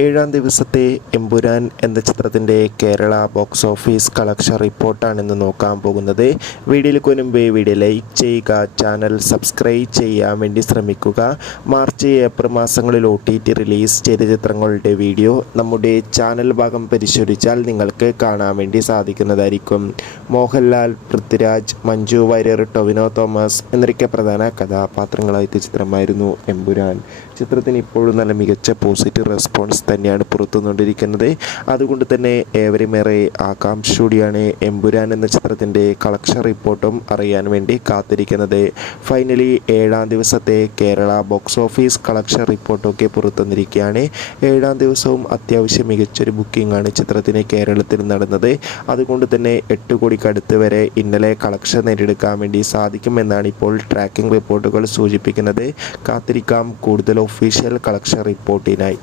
ഏഴാം ദിവസത്തെ എമ്പുരാൻ എന്ന ചിത്രത്തിൻ്റെ കേരള ബോക്സ് ഓഫീസ് കളക്ഷൻ റിപ്പോർട്ടാണ് ഇന്ന് നോക്കാൻ പോകുന്നത്. വീഡിയോയിലേക്ക് മുൻപ് വീഡിയോ ലൈക്ക് ചെയ്യുക, ചാനൽ സബ്സ്ക്രൈബ് ചെയ്യാൻ വേണ്ടി ശ്രമിക്കുക. മാർച്ച് ഏപ്രിൽ മാസങ്ങളിൽ OTT റിലീസ് ചെയ്ത ചിത്രങ്ങളുടെ വീഡിയോ നമ്മുടെ ചാനൽ ഭാഗം പരിശോധിച്ചാൽ നിങ്ങൾക്ക് കാണാൻ വേണ്ടി സാധിക്കുന്നതായിരിക്കും. മോഹൻലാൽ, പൃഥ്വിരാജ്, മഞ്ജു വാര്യർ, ടൊവിനോ തോമസ് എന്നൊക്കെ പ്രധാന കഥാപാത്രങ്ങളായ ചിത്രമായിരുന്നു എമ്പുരാൻ. ചിത്രത്തിന് ഇപ്പോഴും നല്ല മികച്ച പോസിറ്റീവ് റെസ്പോൺസ് തന്നെയാണ് പുറത്തുകൊണ്ടിരിക്കുന്നത്. അതുകൊണ്ട് തന്നെ ഏവരുമേറെ ആകാംക്ഷയോടെയാണ് എമ്പുരാൻ എന്ന ചിത്രത്തിൻ്റെ കളക്ഷൻ റിപ്പോർട്ടും അറിയാൻ വേണ്ടി കാത്തിരിക്കുന്നത്. ഫൈനലി ഏഴാം ദിവസത്തെ കേരള ബോക്സ് ഓഫീസ് കളക്ഷൻ റിപ്പോർട്ടൊക്കെ പുറത്തുവന്നിരിക്കുകയാണ്. ഏഴാം ദിവസവും അത്യാവശ്യം മികച്ചൊരു ബുക്കിംഗ് ആണ് ചിത്രത്തിന് കേരളത്തിൽ നടന്നത്. അതുകൊണ്ട് തന്നെ 8 കോടിക്കടുത്ത് വരെ ഇന്നലെ കളക്ഷൻ നേടിയെടുക്കാൻ വേണ്ടി സാധിക്കുമെന്നാണ് ഇപ്പോൾ ട്രാക്കിംഗ് റിപ്പോർട്ടുകൾ സൂചിപ്പിക്കുന്നത്. കാത്തിരിക്കാം കൂടുതൽ ഒഫീഷ്യൽ കളക്ഷൻ റിപ്പോർട്ടിനായി.